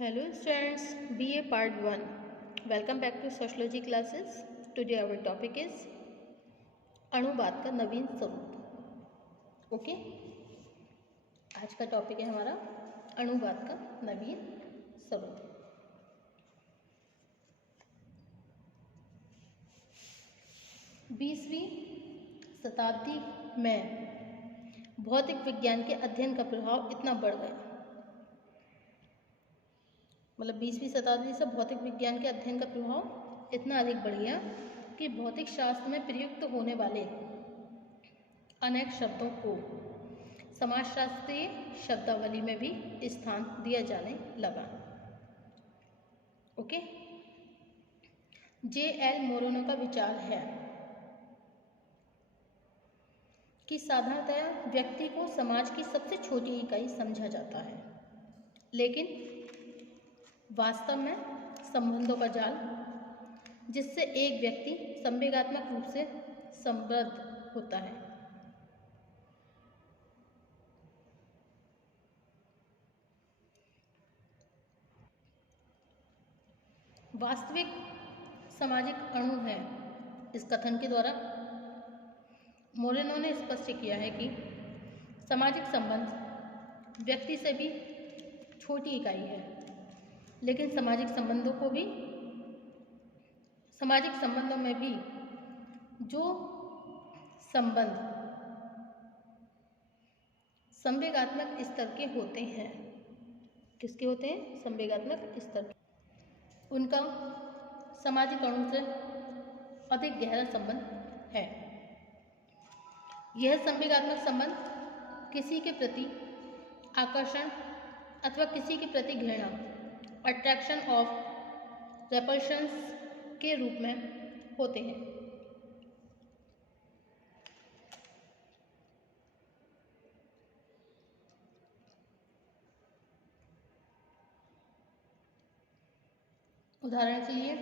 Hello students, BA Part 1. Welcome back to Sociology classes. Today our topic is अणुवाद का नवीन स्वरूप. Okay, आज का topic है हमारा अणुवाद का नवीन स्वरूप. बीसवीं शताब्दी में भौतिक विज्ञान के अध्ययन का प्रभाव इतना बढ़ गया, मतलब 20वीं शताब्दी से भौतिक विज्ञान के अध्ययन का प्रभाव इतना अधिक बढ़ गया कि भौतिक शास्त्र में प्रयुक्त होने वाले अनेक शब्दों को समाजशास्त्रीय शब्दावली में भी स्थान दिया जाने लगा. Okay, J.L. मोरेनो का विचार है कि साधारणतः व्यक्ति को समाज की सबसे छोटी इकाई समझा जाता है, लेकिन वास्तव में संबंधों का जाल जिससे एक व्यक्ति संवेगात्मक रूप से संबद्ध होता है. वास्तविक सामाजिक अणु है. इस कथन के द्वारा मोरेनो ने स्पष्ट किया है कि सामाजिक संबंध व्यक्ति से भी छोटी इकाई है, लेकिन सामाजिक संबंधों में भी जो संबंध संवेगात्मक स्तर के होते हैं, किसके होते हैं? संवेगात्मक स्तर के. उनका सामाजिक अणु से अधिक गहरा संबंध है. यह संवेगात्मक संबंध किसी के प्रति आकर्षण अथवा किसी के प्रति घृणा, अट्रैक्शन ऑफ रेपल्शंस के रूप में होते हैं. उदाहरण के लिए,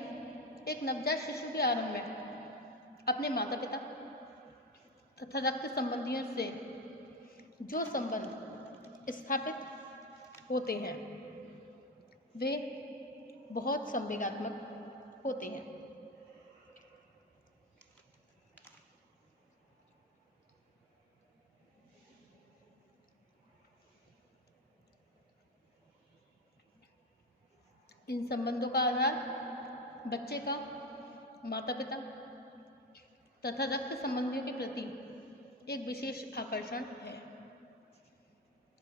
एक नवजात शिशु के आरंभ में अपने माता पिता तथा रक्त संबंधियों से जो संबंध स्थापित होते हैं वे बहुत संवेगात्मक होते हैं. इन संबंधों का आधार बच्चे का माता पिता तथा रक्त संबंधियों के प्रति एक विशेष आकर्षण है.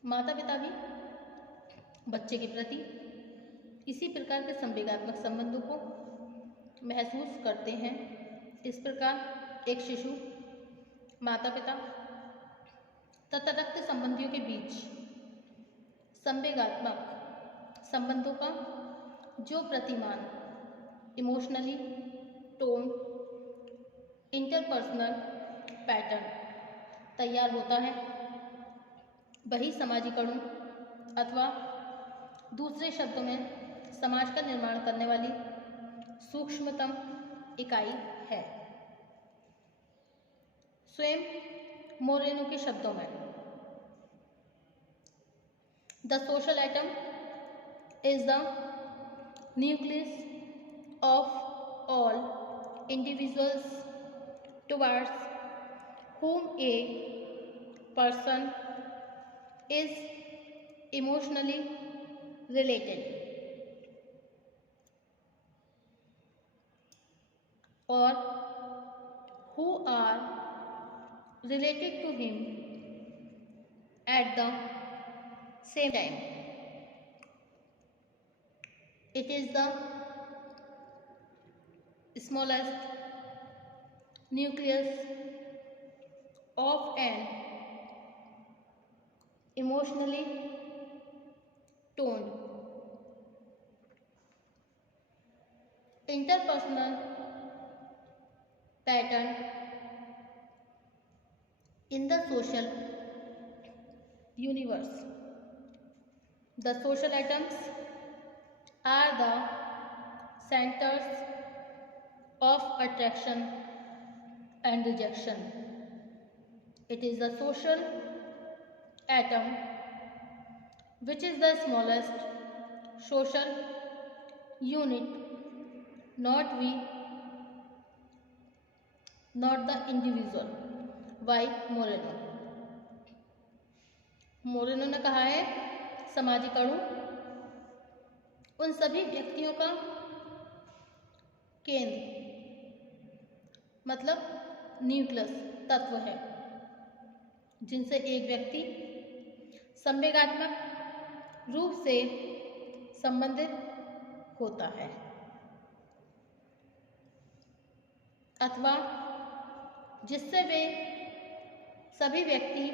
माता पिता भी बच्चे के प्रति इसी प्रकार के संवेगात्मक संबंधों को महसूस करते हैं. इस प्रकार एक शिशु माता पिता तथा रक्त संबंधियों के बीच संवेगात्मक संबंधों का जो प्रतिमान इमोशनली टोन इंटरपर्सनल पैटर्न तैयार होता है, वही सामाजिक अणु अथवा दूसरे शब्दों में समाज का निर्माण करने वाली सूक्ष्मतम इकाई है. स्वयं मोरेनो के शब्दों में, the social atom is the nucleus of all individuals towards whom a person is emotionally related, or who are related to him at the same time. It is the smallest nucleus of an emotionally toned interpersonal pattern in the social universe. The social atoms are the centers of attraction and rejection. It is the social atom which is the smallest social unit, not we, not the individual. By Moreno. Moreno ने कहा है सामाजिक अणु उन सभी व्यक्तियों का केंद्र मतलब न्यूक्लियस तत्व है जिनसे एक व्यक्ति संवेगात्मक रूप से संबंधित होता है अथवा जिससे वे सभी व्यक्ति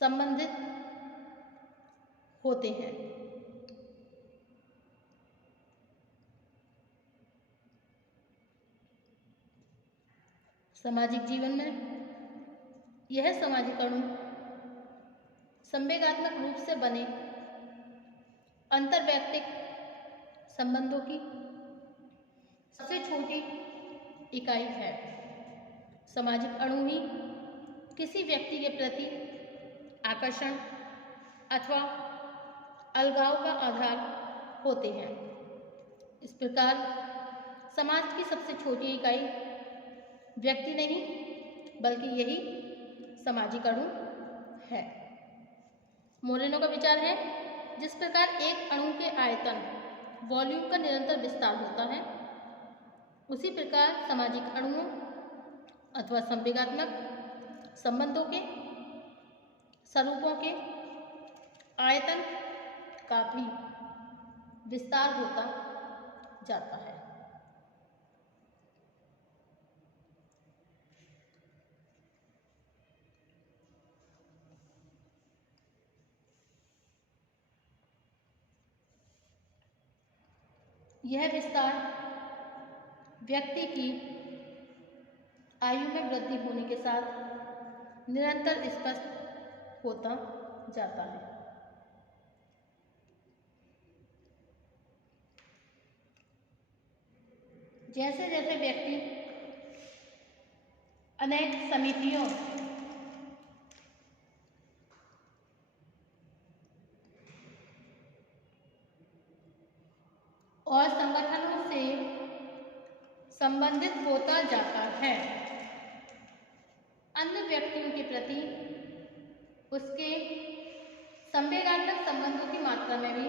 संबंधित होते हैं। सामाजिक जीवन में यह सामाजिक अणु संवेगात्मक रूप से बने अंतर्वैयक्तिक संबंधों की सबसे छोटी इकाई है। सामाजिक अणु ही किसी व्यक्ति के प्रति आकर्षण अथवा अलगाव का आधार होते हैं। इस प्रकार समाज की सबसे छोटी इकाई व्यक्ति नहीं बल्कि यही सामाजिक अणु है। मोरेनो का विचार है जिस प्रकार एक अणु के आयतन वॉल्यूम का निरंतर विस्तार होता है उसी प्रकार सामाजिक अणुओं अथवा संवेगात्मक संबंधों के स्वरूपों के आयतन का भी विस्तार होता जाता है। यह विस्तार व्यक्ति की आयु में वृद्धि होने के साथ निरंतर स्पष्ट होता जाता है। जैसे जैसे व्यक्ति अनेक समितियों और संगठनों से संबंधित होता जाता है अन्य व्यक्तियों के प्रति उसके संवेगात्मक संबंधों की मात्रा में भी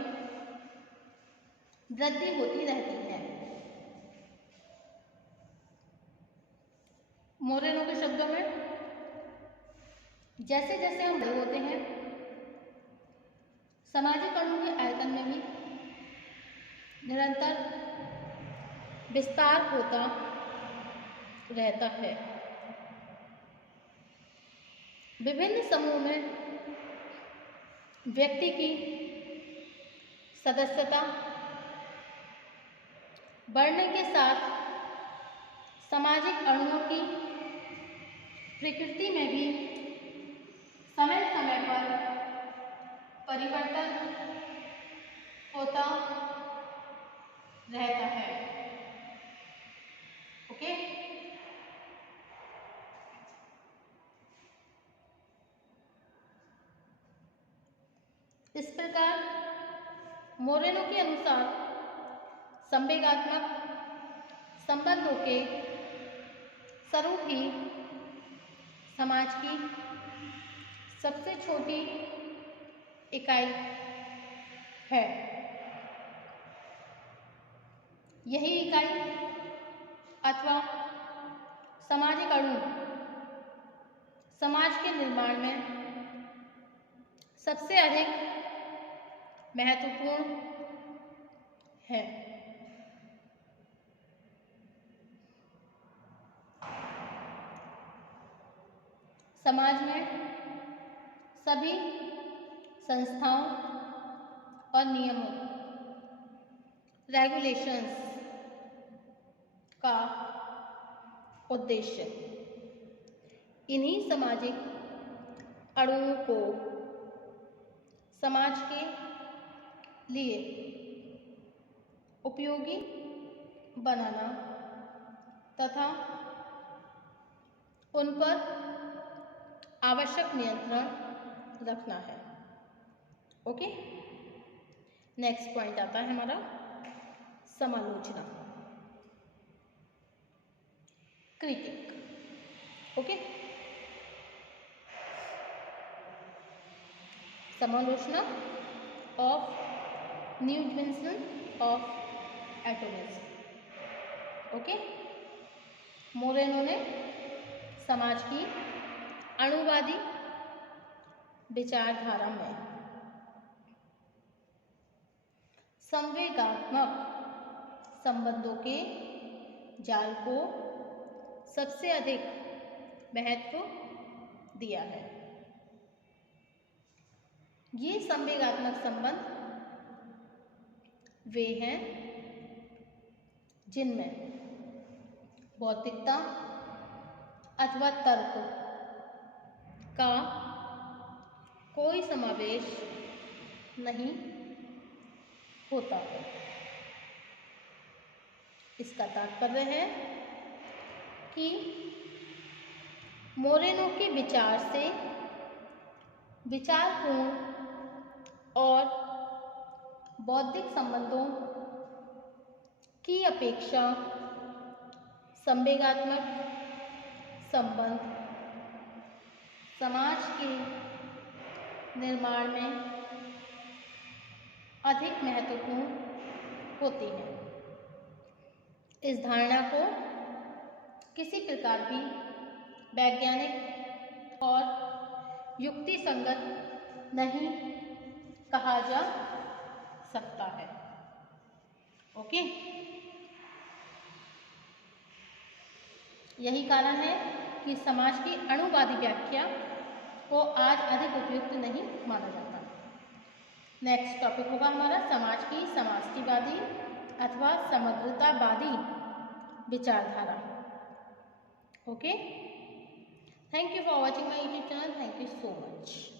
वृद्धि होती रहती है। मोरेनो के शब्दों में जैसे जैसे हम बड़े होते हैं सामाजिक अणु के आयतन में भी निरंतर विस्तार होता रहता है। विभिन्न समूह में व्यक्ति की सदस्यता बढ़ने के साथ सामाजिक अणुओं की प्रकृति में भी समय समय पर परिवर्तन होता रहता है। ओके, इस प्रकार मोरेनो के अनुसार संवेगात्मक संबंधों के स्वरूप ही समाज की सबसे छोटी इकाई है। यही इकाई अथवा सामाजिक अणु समाज के निर्माण में सबसे अधिक महत्वपूर्ण है। समाज में सभी संस्थाओं और नियमों रेगुलेशंस का उद्देश्य इन्हीं सामाजिक अणुओं को समाज के लिए उपयोगी बनाना तथा उन पर आवश्यक नियंत्रण रखना है। ओके, नेक्स्ट पॉइंट आता है हमारा समालोचना, क्रिटिक। ओके, समालोचना of new dimension of atomism. Okay, Moreno ने समाज की अणुवादी विचारधारा में संवेगात्मक संबंधों के जाल को सबसे अधिक महत्व दिया है। ये संवेगात्मक संबंध वे हैं जिनमें भौतिकता अथवा तर्क का कोई समावेश नहीं होता है। इसका तात्पर्य है कि मोरेनो के विचार से विचारपूर्ण और बौद्धिक संबंधों की अपेक्षा संवेगात्मक संबंध समाज के निर्माण में अधिक महत्वपूर्ण होती है। इस धारणा को किसी प्रकार की वैज्ञानिक और युक्ति संगत नहीं कहा जा सकता है। ओके, यही कारण है कि समाज की अणुवादी व्याख्या को आज अधिक उपयुक्त नहीं माना जाता। नेक्स्ट टॉपिक होगा हमारा समाज की समष्टिवादी अथवा समग्रतावादी विचारधारा। Okay, thank you for watching my YouTube channel. Thank you so much.